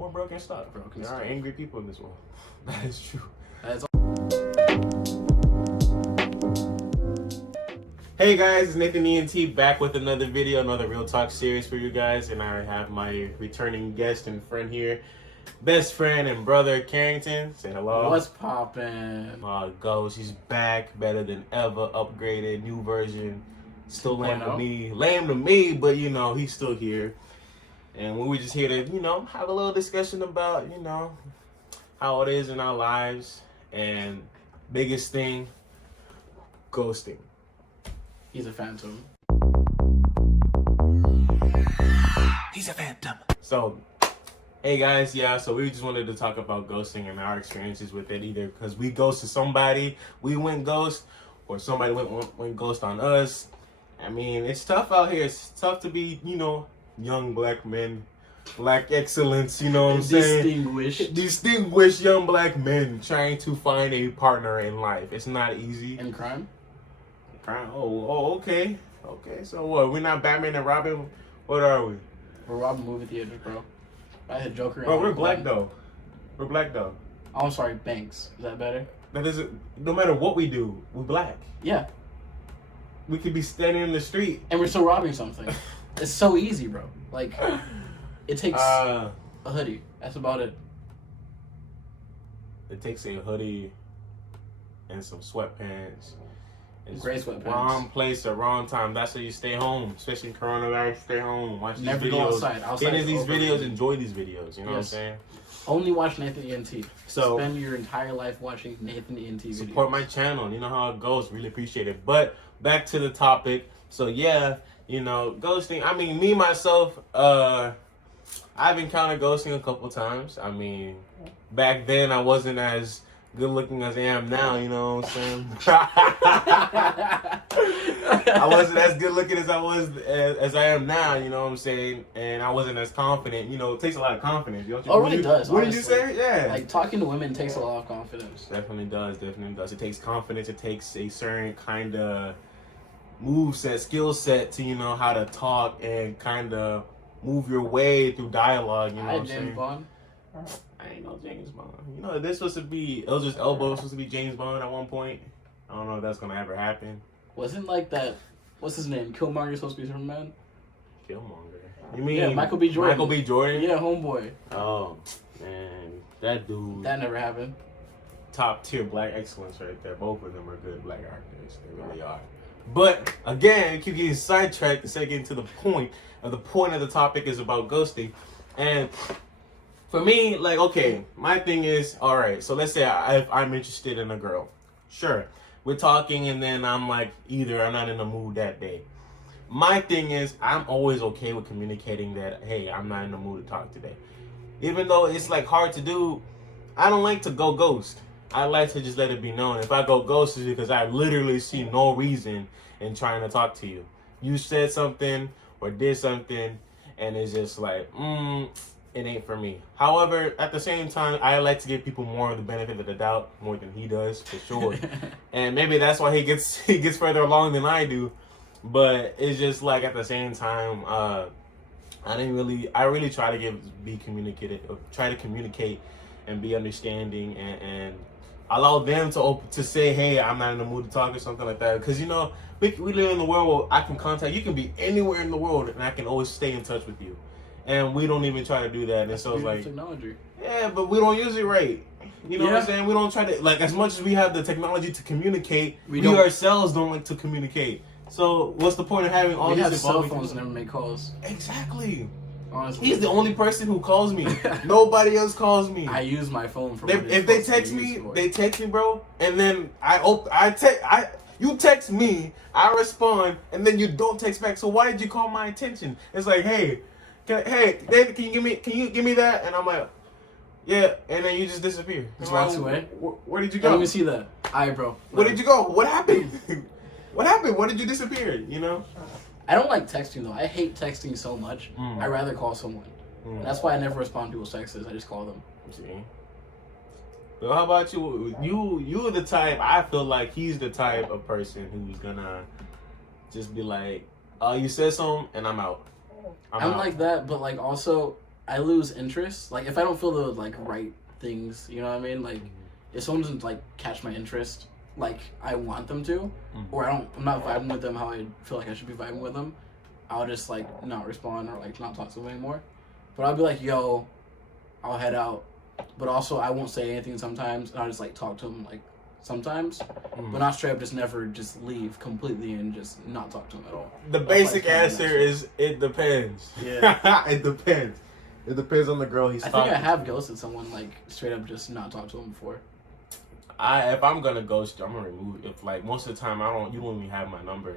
or broken stock. There are angry people in this world. That is true. That's Hey guys, it's nathanENT back with another video, another Real Talk series for you guys, and I have my returning guest and friend here, best friend and brother Carrington. Say hello. What's poppin'? Ghost, he's back, better than ever, upgraded, new version. Still lame to me, but you know, he's still here. And we were just here to, you know, have a little discussion about, you know, how it is in our lives. And biggest thing, ghosting. He's a phantom. He's a phantom. So, hey guys, so we just wanted to talk about ghosting and our experiences with it, either because we ghosted somebody, we went ghost, or somebody went ghost on us. I mean, it's tough out here. It's tough to be, you know, young black men, black excellence, you know what I'm saying? Distinguished young black men trying to find a partner in life. It's not easy. And crime? Oh, okay. So what? We're not Batman and Robin? What are we? We're robbing movie theaters, bro. I had Joker. Bro, we're black though. We're black though. Oh, I'm sorry, Banks. Is that better? That isn't. No matter what we do, we're black. Yeah. We could be standing in the street and we're still robbing something. It's so easy, bro. Like, it takes a hoodie. That's about it. It takes a hoodie and some sweatpants. It's gray sweatpants. Wrong place at wrong time. That's how you stay home, especially in coronavirus. Stay home. Watch Never these videos. Go outside. Get in these videos. Enjoy these videos. You know what I'm saying? Only watch nathanENT. So spend your entire life watching nathanENT videos. Support my channel. You know how it goes. Really appreciate it. But back to the topic. So yeah, you know, ghosting. I mean, me myself, I've encountered ghosting a couple times. I mean, back then I wasn't as good looking as I am now, you know what I'm saying? I wasn't as good looking as I was as I am now, you know what I'm saying? And I wasn't as confident. You know, it takes a lot of confidence. It really does. What did you say? Yeah. Like, talking to women takes a lot of confidence. Definitely does. It takes confidence. It takes a certain kind of skill set to, you know, how to talk and kind of move your way through dialogue, you know what I'm saying? James Bond. I ain't no James Bond. You know, this was supposed to be, Idris Elba was supposed to be James Bond at one point. I don't know if that's going to ever happen. Wasn't like that, what's his name? Killmonger supposed to be Superman? Killmonger? You mean? Yeah, Michael B. Jordan. Michael B. Jordan? Yeah, homeboy. Oh, man. That dude. That never happened. Top tier black excellence right there. Both of them are good black actors. They really are. But, again, you keep getting sidetracked instead of getting to the point. The point of the topic is about ghosting. And for me, like, okay, my thing is, all right, so let's say I'm interested in a girl. Sure. We're talking and then I'm like, either I'm not in the mood that day. My thing is, I'm always okay with communicating that, hey, I'm not in the mood to talk today. Even though it's like hard to do, I don't like to go ghost. I like to just let it be known. If I go ghost, it's because I literally see no reason in trying to talk to you. You said something or did something and it's just like, it ain't for me. However, at the same time, I like to give people more of the benefit of the doubt, more than he does, for sure. And maybe that's why he gets further along than I do. But it's just like at the same time, I really try to be communicative, or try to communicate and be understanding and allow them to say, hey, I'm not in the mood to talk or something like that. Because, you know, we live in the world where I can contact you, can be anywhere in the world, and I can always stay in touch with you. And we don't even try to do that. And so it's like, technology. Yeah, but we don't use it right. You know what I'm saying? We don't try to, like, as much as we have the technology to communicate, we ourselves don't like to communicate. So what's the point of having all these? We have cell phones and never make calls. Exactly. Honestly, he's the only person who calls me. Nobody else calls me. I use my phone for. If they text me, bro, and then you text me, I respond, and then you don't text back. So why did you call my attention? It's like, hey, David, can you give me that? And I'm like, yeah, and then you just disappear. Just walks away. Where did you go? Let me see that. Alright, bro. Where did you go? What happened? What happened? Why did you disappear? You know. I don't like texting though. I hate texting so much. I'd rather call someone. That's why I never respond to people's texts. I just call them. See. Well, how about you? You're the type. I feel like he's the type of person who's gonna just be like, you said something, and I'm out. I'm like that, but like also, I lose interest. Like if I don't feel the like right things, you know what I mean? Like if someone doesn't like catch my interest like I want them to, or I'm not vibing with them how I feel like I should be vibing with them, I'll just like not respond or like not talk to them anymore. But I'll be like, yo, I'll head out. But also I won't say anything sometimes, and I'll just like talk to them like sometimes, but not straight up just never just leave completely and just not talk to them at all. The basic answer is it depends. Yeah. It depends. It depends on the girl he's talking to. I think I have ghosted someone like straight up just not talk to them before. If I'm gonna ghost you, I'm gonna remove. If like most of the time you don't even have my number,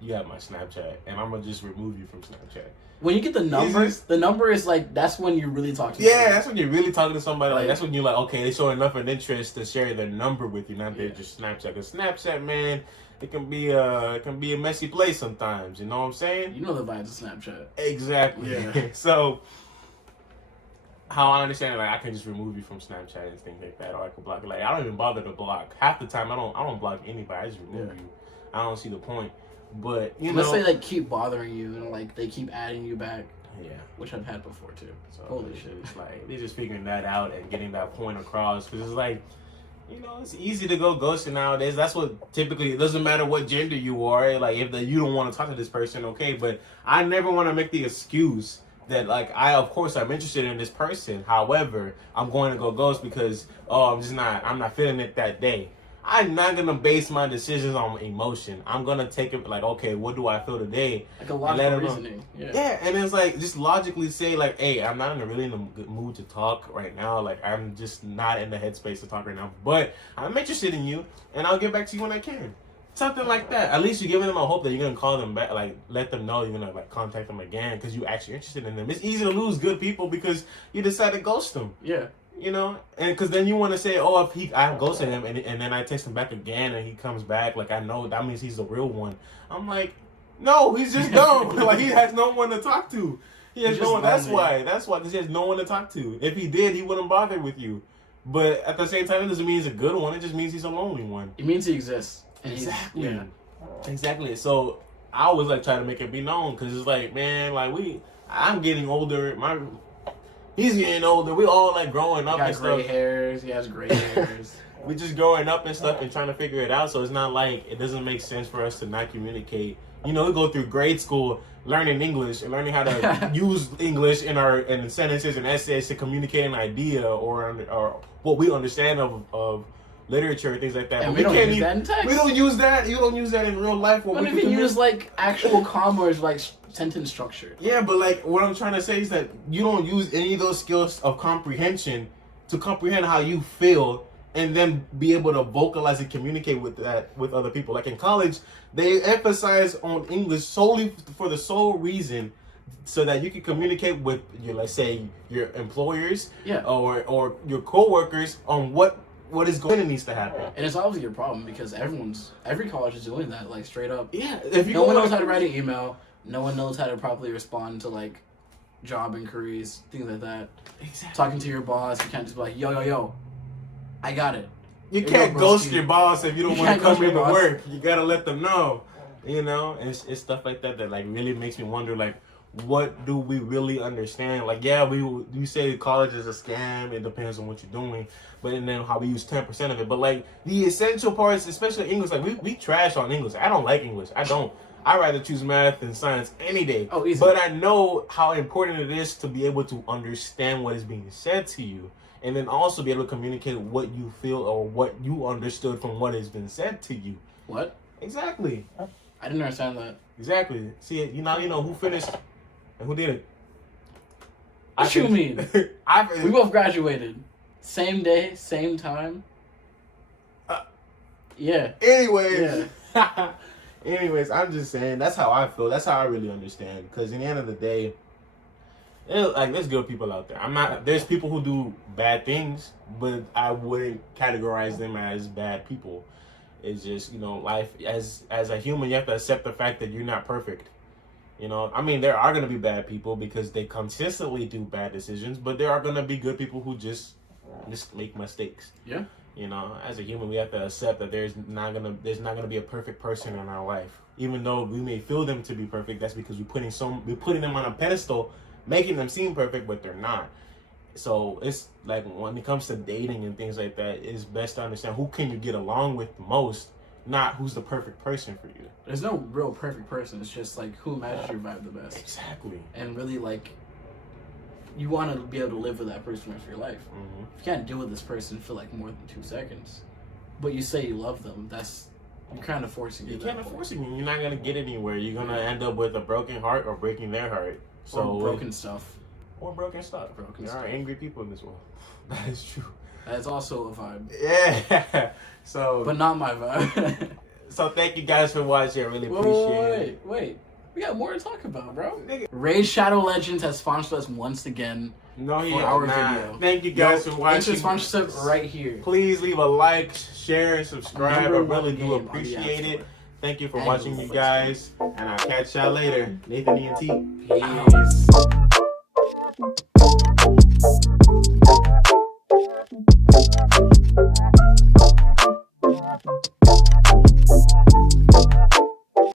you have my Snapchat, and I'm gonna just remove you from Snapchat. When you get the number is like that's when you really talk to. Yeah, someone. that's when you're really talking to somebody. Like that's when you're like, okay, they show enough of an interest to share their number with you, not just Snapchat. Cause Snapchat, man, it can be a messy place sometimes. You know what I'm saying? You know the vibes of Snapchat. Exactly. Yeah. So. How I understand it, like I can just remove you from Snapchat and things like that, or I can block it. Like I don't even bother to block. Half the time, I don't block anybody. I just remove you. I don't see the point. But let's say like keep bothering you and like they keep adding you back. Yeah, which I've had before too. So holy shit! It's like they're just figuring that out and getting that point across. Because it's like, it's easy to go ghosting nowadays. That's what typically, it doesn't matter what gender you are. Like if you don't want to talk to this person, okay. But I never want to make the excuse that like of course I'm interested in this person. However, I'm going to go ghost because I'm not feeling it that day. I'm not gonna base my decisions on emotion. I'm gonna take it like, okay, what do I feel today? Like a logical reasoning. Yeah, and it's like just logically say like, hey, I'm not really in a good mood to talk right now. Like I'm just not in the headspace to talk right now. But I'm interested in you, and I'll get back to you when I can. Something like that. At least you're giving them a hope that you're gonna call them back, like let them know you're gonna like contact them again because you're actually interested in them. It's easy to lose good people because you decide to ghost them. Yeah. And because then you want to say, oh, if I ghosted him and then I text him back again and he comes back, like I know that means he's the real one. I'm like, no, he's just dumb. Like he has no one to talk to. He has no one. That's why because he has no one to talk to. If he did, he wouldn't bother with you. But at the same time, it doesn't mean he's a good one. It just means he's a lonely one. It means he exists. Exactly. Exactly. So I always like try to make it be known because it's like, man, like I'm getting older. He's getting older. We all like growing up and stuff. He has gray hairs. We just growing up and stuff and trying to figure it out. So it's not like it doesn't make sense for us to not communicate. We go through grade school learning English and learning how to use English in sentences and essays to communicate an idea or what we understand of literature and things like that. And but we don't use that in text. We don't use that. You don't use that in real life. We don't even use like actual commas like sentence structure. Yeah, but like what I'm trying to say is that you don't use any of those skills of comprehension to comprehend how you feel and then be able to vocalize and communicate with other people. Like in college, they emphasize on English solely for the sole reason so that you can communicate with let's say your employers, or your coworkers on what is going to needs to happen. And it's obviously your problem because every college is doing that, like straight up. Yeah. No one knows how to write an email. No one knows how to properly respond to like job inquiries, things like that. Exactly. Talking to your boss, you can't just be like, yo, I got it. You can't ghost your boss if you don't want to come into work. You gotta let them know, and it's stuff like that that like really makes me wonder, like, what do we really understand? Like, yeah, we say college is a scam. It depends on what you're doing, but and then how we use 10% of it. But like the essential parts, especially English, like we trash on English. I don't like English. I don't. I'd rather choose math and science any day. Oh, easy. But I know how important it is to be able to understand what is being said to you. And then also be able to communicate what you feel or what you understood from what has been said to you. What? Exactly. I didn't understand that. Exactly. See, you know who finished and who didn't. What you mean? We both graduated. Same day, same time. Yeah. Anyways. Yeah. Anyways, I'm just saying that's how I feel. That's how I really understand. Because in the end of the day, like there's good people out there. There's people who do bad things, but I wouldn't categorize them as bad people. It's just life as a human, you have to accept the fact that you're not perfect. There are gonna be bad people because they consistently do bad decisions, but there are gonna be good people who just make mistakes. Yeah. As a human, we have to accept that there's not gonna be a perfect person in our life. Even though we may feel them to be perfect, that's because we're putting them on a pedestal making them seem perfect, but they're not. So it's like when it comes to dating and things like that, it's best to understand who can you get along with the most, not who's the perfect person for you. There's no real perfect person. It's just like who matches your vibe the best. Exactly. And really, like, you want to be able to live with that person the rest of your life. Mm-hmm. You can't deal with this person for like more than 2 seconds, but you say you love them. You're kind of forcing it. You can't force it. You're not gonna get anywhere. You're gonna end up with a broken heart or breaking their heart. So or broken stuff. Or broken stuff. There are angry people in this world. That is true. That's also a vibe. Yeah. So. But not my vibe. So thank you guys for watching. I really appreciate it. Wait. We got more to talk about, bro. Raid Shadow Legends has sponsored us once again for our video. Thank you guys for watching. Instant sponsorship right here. Please leave a like, share, and subscribe. I really do appreciate it. Thank you for watching, you guys. And I'll catch y'all later. nathanENT. Peace.